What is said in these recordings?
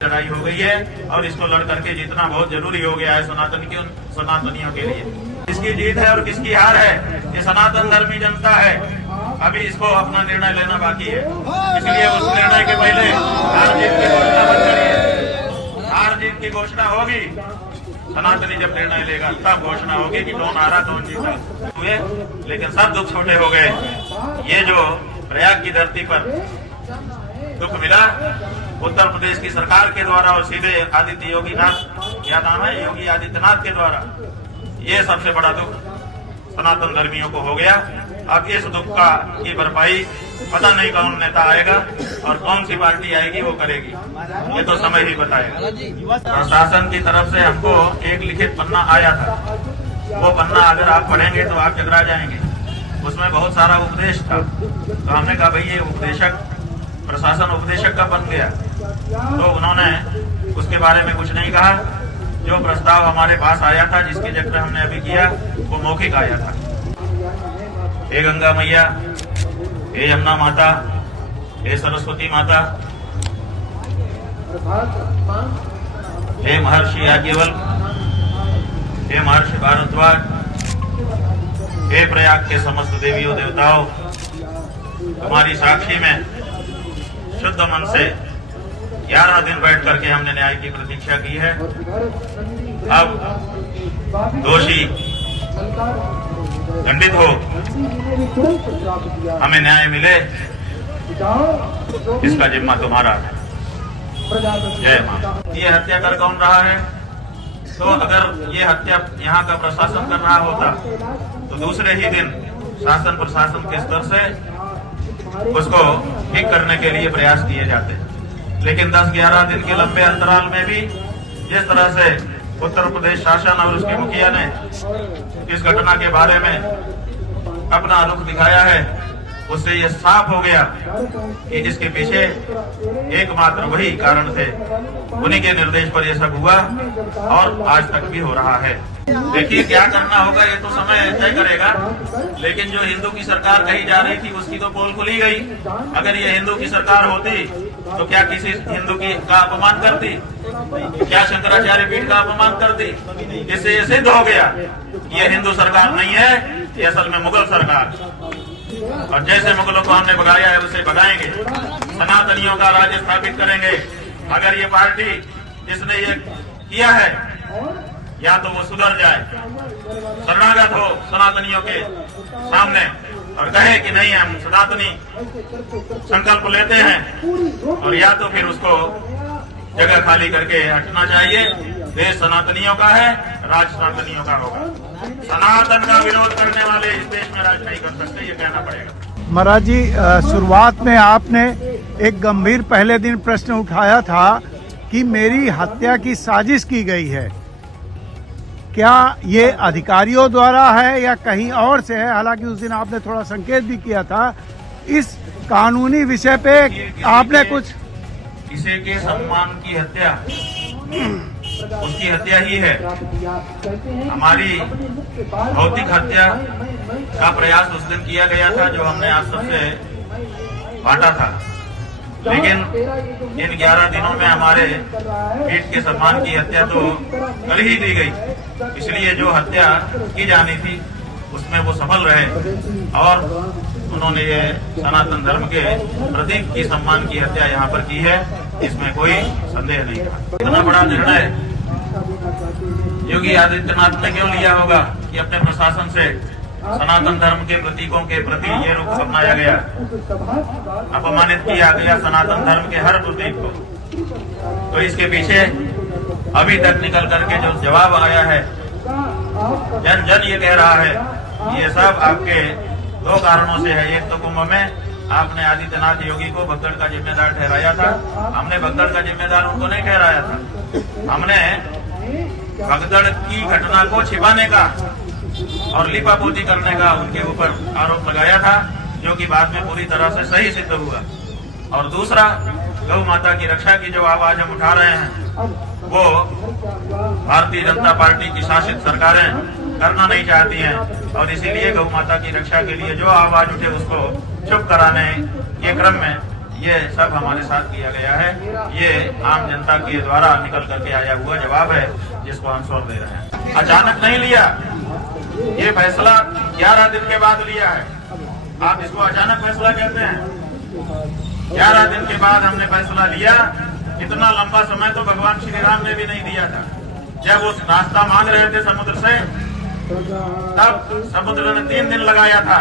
लड़ाई हो गई है और इसको लड़ करके जीतना बहुत जरूरी हो गया है सनातनियों के लिए। किसकी जीत है और किसकी हार है ये सनातन धर्मी जनता है। अभी इसको अपना निर्णय लेना बाकी है, इसलिए उस निर्णय के पहले हार जीत की घोषणा मत करिए। हार जीत की घोषणा होगी, सनातनी जब निर्णय लेगा तब घोषणा होगी कि कौन हारा कौन जीता हुए। लेकिन सब दुख छोटे हो गए। ये जो प्रयाग की धरती पर दुख मिला उत्तर प्रदेश की सरकार के द्वारा और सीधे आदित्य योगी नाथ, क्या नाम है, योगी आदित्यनाथ के द्वारा, ये सबसे बड़ा दुख सनातन धर्मियों को हो गया। अब इस दुख की भरपाई पता नहीं कौन नेता आएगा और कौन सी पार्टी आएगी वो करेगी, ये तो समय ही बताएगा। प्रशासन की तरफ से हमको एक लिखित पन्ना आया था, वो पन्ना अगर आप पढ़ेंगे तो आप चकरा जाएंगे। उसमें बहुत सारा उपदेश था, तो हमने कहा भाई ये उपदेशक प्रशासन उपदेशक का बन गया, तो उन्होंने उसके बारे में कुछ नहीं कहा। जो प्रस्ताव हमारे पास आया था, जिसकी जिक्र हमने अभी किया, वो मौखिक आया था। हे गंगा मैया, हे यमुना माता, हे सरस्वती माता, हे महर्षि याज्ञवल्क्य, हे महर्षि भारद्वाज, हे प्रयाग के समस्त देवियों देवताओं, हमारी साक्षी में शुद्ध मन से 11 दिन बैठ करके हमने न्याय की प्रतीक्षा की है। अब दोषी दंडित हो, हमें न्याय मिले, इसका जिम्मा तुम्हारा है। जय मां। ये हत्या कर कौन रहा है? तो अगर ये हत्या यहाँ का प्रशासन कर रहा होता तो दूसरे ही दिन शासन प्रशासन के स्तर से उसको ठीक करने के लिए प्रयास किए जाते। लेकिन 10-11 दिन के लंबे अंतराल में भी जिस तरह से उत्तर प्रदेश शासन और उसके मुखिया ने इस घटना के बारे में अपना रुख दिखाया है, उससे ये साफ हो गया कि इसके पीछे एकमात्र वही कारण थे। उन्हीं के निर्देश पर यह सब हुआ और आज तक भी हो रहा है। देखिए क्या करना होगा ये तो समय तय करेगा, लेकिन जो हिंदू की सरकार कही जा रही थी उसकी तो पोल खुली गई। अगर ये हिंदू की सरकार होती तो क्या किसी हिंदू का अपमान करती? क्या शंकराचार्य पीठ का अपमान करती? इससे ये सिद्ध हो गया ये हिंदू सरकार नहीं है, ये असल में मुगल सरकार। और जैसे मुगलों को हमने भगाया है उसे भगाएंगे, सनातनियों का राज्य स्थापित करेंगे। अगर ये पार्टी जिसने ये किया है या तो वो सुधर जाए, शरणागत हो सनातनियों के सामने और कहे कि नहीं हम सनातनी संकल्प लेते हैं, और या तो फिर उसको जगह खाली करके हटना चाहिए। देश सनातनियों का है, राज सनातनियों का होगा। सनातन का विरोध करने वाले इस देश में राज नहीं कर सकते, ये कहना पड़ेगा। महाराज जी, शुरुआत में आपने एक गंभीर पहले दिन प्रश्न उठाया था कि मेरी हत्या की साजिश की गई है। क्या ये अधिकारियों द्वारा है या कहीं और से है? हालांकि उस दिन आपने थोड़ा संकेत भी किया था। इस कानूनी विषय पे आपने कुछ, किसी के सम्मान की हत्या उसकी हत्या ही है। हमारी भौतिक हत्या का प्रयास उस दिन किया गया था जो हमने आप सबसे बांटा था, लेकिन इन 11 दिनों में हमारे पीठ के सम्मान की हत्या तो कल ही दी गई। इसलिए जो हत्या की जानी थी उसमें वो सफल रहे और उन्होंने ये सनातन धर्म के प्रतीक की सम्मान की हत्या यहाँ पर की है, इसमें कोई संदेह नहीं था। इतना बड़ा निर्णय योगी आदित्यनाथ ने क्यों लिया होगा कि अपने प्रशासन से सनातन धर्म के प्रतीकों के प्रति ये रुख अपनाया गया, अपमानित किया गया सनातन धर्म के हर प्रतीक को। तो इसके पीछे अभी तक निकल करके जो जवाब आया है, जन जन ये कह रहा है, ये सब आपके 2 कारणों से है। एक तो कुंभ में आपने आदित्यनाथ योगी को भगदड़ का जिम्मेदार ठहराया था, हमने भगदड़ का जिम्मेदार उनको नहीं ठहराया था। हमने भगदड़ की घटना को छिपाने का और लिपापोती करने का उनके ऊपर आरोप लगाया था, जो कि बाद में पूरी तरह से सही सिद्ध हुआ। और दूसरा, गौ माता की रक्षा की जो आवाज हम उठा रहे हैं वो भारतीय जनता पार्टी की शासित सरकारें करना नहीं चाहती हैं, और इसीलिए गौ माता की रक्षा के लिए जो आवाज उठे उसको चुप कराने के क्रम में ये सब हमारे साथ किया गया है। ये आम जनता के द्वारा निकल करके आया हुआ जवाब है, जिसको हम सौंप दे रहे हैं। अचानक नहीं लिया, ये फैसला 11 दिन के बाद लिया है। आप इसको अचानक फैसला कहते हैं? 11 दिन के बाद हमने फैसला लिया। इतना लंबा समय तो भगवान श्री राम ने भी नहीं दिया था। जब वो रास्ता मांग रहे थे समुद्र से, तब समुद्र ने 3 दिन लगाया था।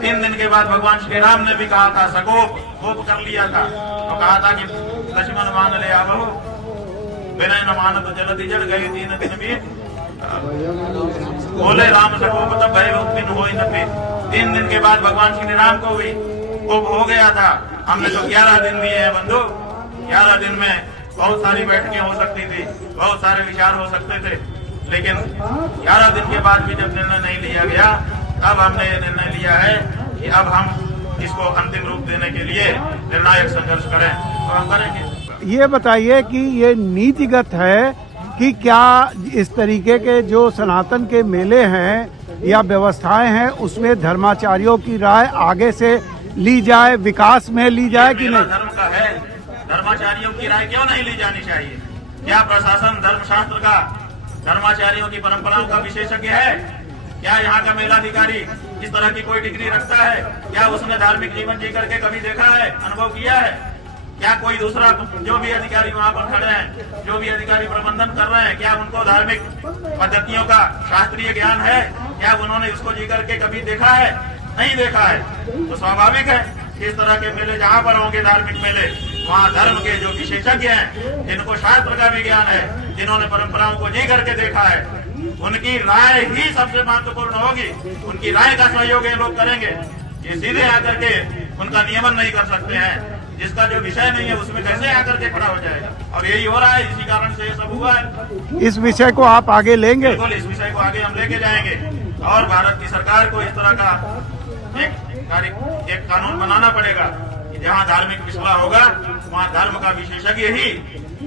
3 दिन के बाद भगवान श्री राम ने भी कहा था, सकोप कर लिया था, तो कहा था कि लक्ष्मण मान ले आवो, विनय न मानत जलधि जड़ गई 3 दिन बीत, बोले राम सकोप तब भय उत्पन्न हो न पे। 3 दिन के बाद भगवान श्री राम को भी कोप हो गया था। हमने तो 11 दिन दिए हैं बंधु। 11 दिन में बहुत सारी बैठकें हो सकती थी, बहुत सारे विचार हो सकते थे, लेकिन 11 दिन के बाद भी जब निर्णय नहीं लिया गया, तब हमने ये निर्णय लिया है कि अब हम इसको अंतिम रूप देने के लिए निर्णायक संघर्ष करें, तो हम करेंगे। ये बताइए कि ये नीतिगत है कि क्या इस तरीके के जो सनातन के मेले हैं या व्यवस्थाएं हैं, उसमें धर्माचार्यों की राय आगे से ली जाए, विकास में ली जाए कि नहीं? धर्म का है, धर्माचार्यों की राय क्यों नहीं ली जानी चाहिए? क्या प्रशासन धर्मशास्त्र का, धर्माचार्यों की परंपराओं का विशेषज्ञ है? क्या यहाँ का मेलाधिकारी इस तरह की कोई डिग्री रखता है? क्या उसने धार्मिक जीवन जी करके कभी देखा है, अनुभव किया है? क्या कोई दूसरा जो भी अधिकारी वहाँ पर खड़े हैं, जो भी अधिकारी प्रबंधन कर रहे हैं, क्या उनको धार्मिक पद्धतियों का शास्त्रीय ज्ञान है? क्या उन्होंने इसको जी करके कभी देखा है? नहीं देखा है। तो स्वाभाविक है इस तरह के मेले जहाँ पर होंगे, धार्मिक मेले, वहाँ धर्म के जो विशेषज्ञ हैं, जिनको शास्त्र का भी ज्ञान है, जिन्होंने परंपराओं को जी करके देखा है, उनकी राय ही सबसे महत्वपूर्ण होगी। उनकी राय का सहयोग ये लोग करेंगे। ये सीधे आकर के उनका नियमन नहीं कर सकते हैं। जिसका जो विषय नहीं है उसमें कैसे आकर के खड़ा हो जाएगा? और यही हो रहा है, इसी कारण से ये सब हुआ है। इस विषय को आप आगे लेंगे? बिल्कुल, इस विषय को आगे हम लेके जाएंगे और भारत की सरकार को इस तरह का एक कानून बनाना पड़ेगा कि जहाँ धार्मिक विश्वास होगा, वहाँ धर्म का विशेषज्ञ ही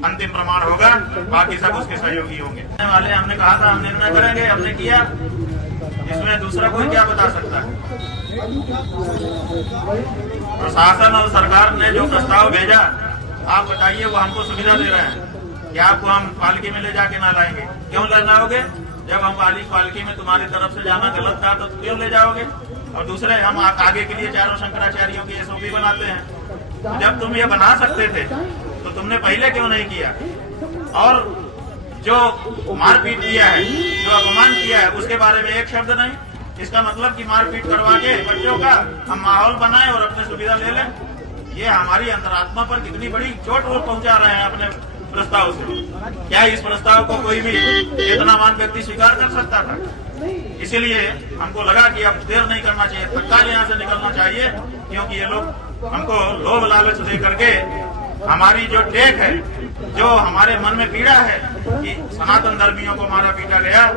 अंतिम प्रमाण होगा, बाकी सब उसके सहयोगी होंगे। वाले हमने कहा था हम निर्णय करेंगे, हमने किया। इसमें दूसरा कोई क्या बता सकता है? प्रशासन और सरकार ने जो प्रस्ताव भेजा, आप बताइए, वो हमको सुविधा दे रहे हैं कि आपको हम पालकी में ले जाके ना लाएंगे। क्यों ले जाओगे? जब हम पालकी में तुम्हारी तरफ से जाना गलत था तो क्यों ले जाओगे? और दूसरे, हम आगे के लिए चारों शंकराचार्यों की एसओपी बनाते हैं। जब तुम ये बना सकते थे तो तुमने पहले क्यों नहीं किया? और जो मारपीट किया है, जो अपमान किया है, उसके बारे में एक शब्द नहीं। इसका मतलब कि मारपीट करवा के बच्चों का हम माहौल बनाएं और अपने सुविधा ले लें। ये हमारी अंतरात्मा पर कितनी बड़ी चोट वो पहुंचा रहे हैं अपने प्रस्ताव से। क्या इस प्रस्ताव को कोई भी चेतनावान व्यक्ति स्वीकार कर सकता था? इसीलिए हमको लगा कि अब देर नहीं करना चाहिए, तत्काल यहाँ से निकलना चाहिए, क्योंकि ये लोग हमको लोभ लालच दे करके हमारी जो टेक है, जो हमारे मन में पीड़ा है कि सनातन धर्मियों को मारा पीटा गया,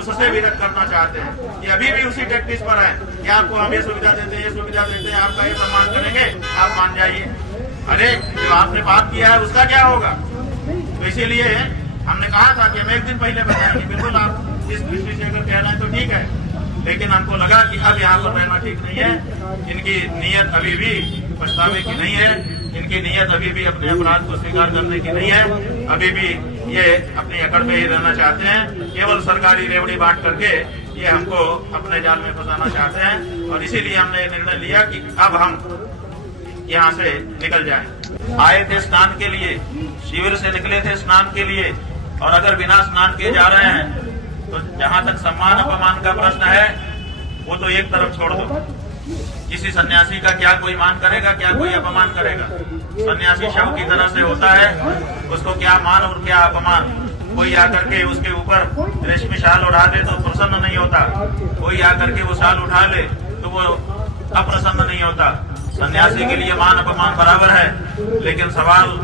उससे विरक्त करना चाहते हैं। कि अभी भी उसी टैक्टिस पर है कि आपको हम ये सुविधा देते हैं, ये सुविधा देते हैं, आपका ये प्रमाण करेंगे, आप मान जाइए। अरे जो आपने बात किया है उसका क्या होगा? तो इसीलिए हमने कहा था कि हम एक दिन पहले बताएंगे। बिल्कुल, आप इस विषय से अगर कह रहे हैं तो ठीक है, लेकिन हमको लगा कि अब यहाँ पर रहना ठीक नहीं है। इनकी नीयत अभी भी पछतावे की नहीं है, इनकी नीयत अभी भी अपने अपराध को स्वीकार करने की नहीं है। अभी भी ये अपनी अकड़ में ही रहना चाहते हैं, केवल सरकारी रेवड़ी बांट करके ये हमको अपने जाल में फंसाना चाहते हैं। और इसीलिए हमने निर्णय लिया कि अब हम यहाँ से निकल जाएं। आए थे स्नान के लिए, शिविर से निकले थे स्नान के लिए, और अगर बिना स्नान किए जा रहे हैं तो जहाँ तक सम्मान अपमान का प्रश्न है वो तो एक तरफ छोड़ दो। किसी सन्यासी का क्या कोई मान करेगा, क्या कोई अपमान करेगा? सन्यासी शव की तरह से होता है, उसको क्या मान और क्या अपमान। कोई आकर के उसके ऊपर रेशमी शाल उड़ा दे तो प्रसन्न नहीं होता, कोई आकर के वो शाल उठा ले तो वो अप्रसन्न नहीं होता। सन्यासी के लिए मान अपमान बराबर है, लेकिन सवाल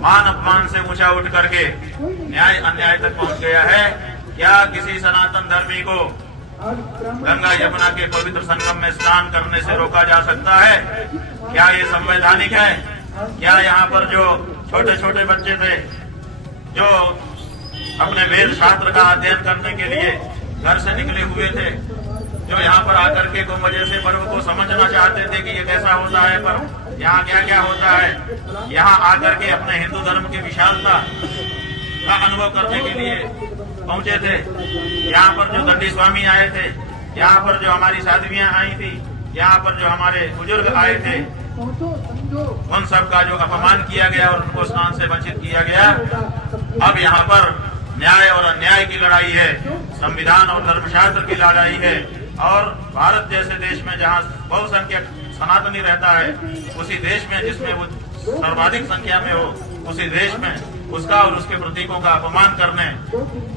मान अपमान से ऊंचा उठ करके न्याय अन्याय तक पहुंच गया है। क्या किसी सनातन धर्मी को गंगा यमुना के पवित्र संगम में स्नान करने से रोका जा सकता है? क्या ये संवैधानिक है? क्या यहाँ पर जो छोटे छोटे बच्चे थे, जो अपने वेद शास्त्र का अध्ययन करने के लिए घर से निकले हुए थे, जो यहाँ पर आकर के कुंभ जैसे पर्व को समझना चाहते थे कि ये कैसा होता है पर्व, यहाँ क्या क्या होता है, यहाँ आकर के अपने हिंदू धर्म की विशालता का अनुभव करने के लिए पहुंचे थे। यहाँ पर जो दंडी स्वामी आए थे, यहाँ पर जो हमारी साध्वियां आई थी, यहाँ पर जो हमारे बुजुर्ग आए थे, उन सब का जो अपमान किया गया और उनको स्नान से वंचित किया गया। अब यहाँ पर न्याय और अन्याय की लड़ाई है, संविधान और धर्मशास्त्र की लड़ाई है। और भारत जैसे देश में जहाँ बहुसंख्यक सनातनी रहता है, उसी देश में जिसमें वो सर्वाधिक संख्या में हो, उसी देश में उसका और उसके प्रतीकों का अपमान करने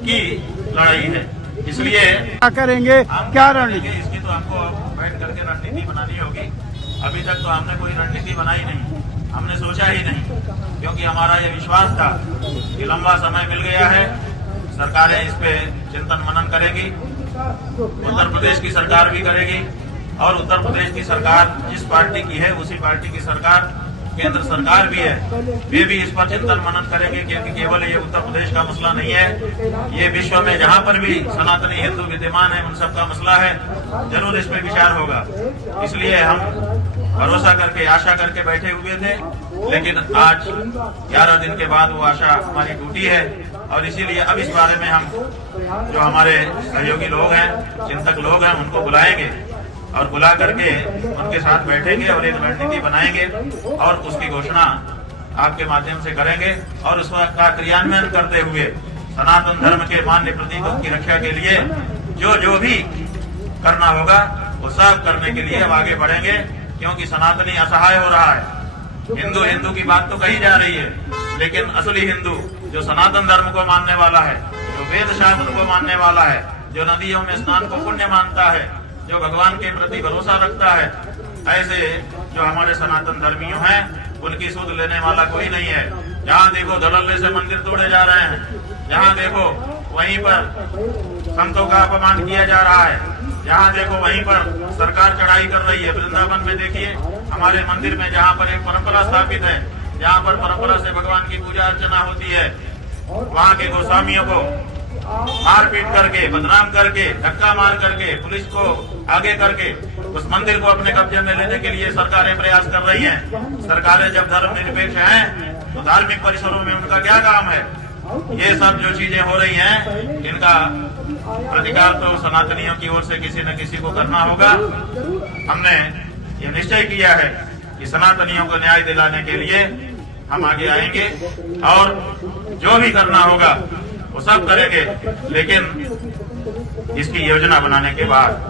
की लड़ाई है। इसलिए क्या करेंगे, क्या रणनीति? इसकी तो हमको बैठ करके रणनीति बनानी होगी। अभी तक तो हमने कोई रणनीति बनाई नहीं, हमने सोचा ही नहीं, क्योंकि हमारा ये विश्वास था कि लंबा समय मिल गया है, सरकारें इस पे चिंतन मनन करेगी, उत्तर प्रदेश की सरकार भी करेगी। और उत्तर प्रदेश की सरकार जिस पार्टी की है, उसी पार्टी की सरकार केंद्र सरकार भी है, वे भी इस पर चिंतन मनन करेंगे, क्योंकि केवल ये उत्तर प्रदेश का मसला नहीं है, ये विश्व में जहाँ पर भी सनातनी हिंदू विद्यमान है, उन सबका मसला है। जरूर इस पे विचार होगा। इसलिए हम भरोसा करके, आशा करके बैठे हुए थे, लेकिन आज 11 दिन के बाद वो आशा हमारी टूटी है। और इसीलिए अब इस बारे में हम जो हमारे सहयोगी लोग हैं, चिंतक लोग हैं, उनको बुलाएंगे और बुला करके उनके साथ बैठेंगे और एक रणनीति बनाएंगे और उसकी घोषणा आपके माध्यम से करेंगे। और उसका क्रियान्वयन करते हुए सनातन धर्म के मान्य प्रतीकों की रक्षा के लिए जो भी करना होगा वो सब करने के लिए हम आगे बढ़ेंगे, क्योंकि सनातनी असहाय हो रहा है। हिंदू हिंदू की बात तो कही जा रही है, लेकिन असली हिंदू जो सनातन धर्म को मानने वाला है, जो वेद शास्त्र को मानने वाला है, जो नदियों में स्नान को पुण्य मानता है, जो भगवान के प्रति भरोसा रखता है, ऐसे जो हमारे सनातन धर्मियों हैं, उनकी सुध लेने वाला कोई नहीं है। जहाँ देखो धड़ल्ले से मंदिर तोड़े जा रहे हैं, जहाँ देखो वहीं पर संतों का अपमान किया जा रहा है, जहाँ देखो वहीं पर सरकार चढ़ाई कर रही है। वृंदावन में देखिए, हमारे मंदिर में जहाँ पर एक परंपरा स्थापित है, जहाँ पर परंपरा से भगवान की पूजा अर्चना होती है, वहाँ के गोस्वामियों को मारपीट करके, बदनाम करके, धक्का मार करके, पुलिस को आगे करके उस मंदिर को अपने कब्जे में लेने के लिए सरकारें प्रयास कर रही हैं। सरकारें जब धर्म निरपेक्ष हैं, तो धार्मिक परिसरों में उनका क्या काम है? ये सब जो चीजें हो रही हैं, इनका प्रतिकार तो सनातनियों की ओर से किसी न किसी को करना होगा। हमने ये निश्चय किया है कि सनातनियों को न्याय दिलाने के लिए हम आगे आएंगे और जो भी करना होगा वो सब करेंगे, लेकिन इसकी योजना बनाने के बाद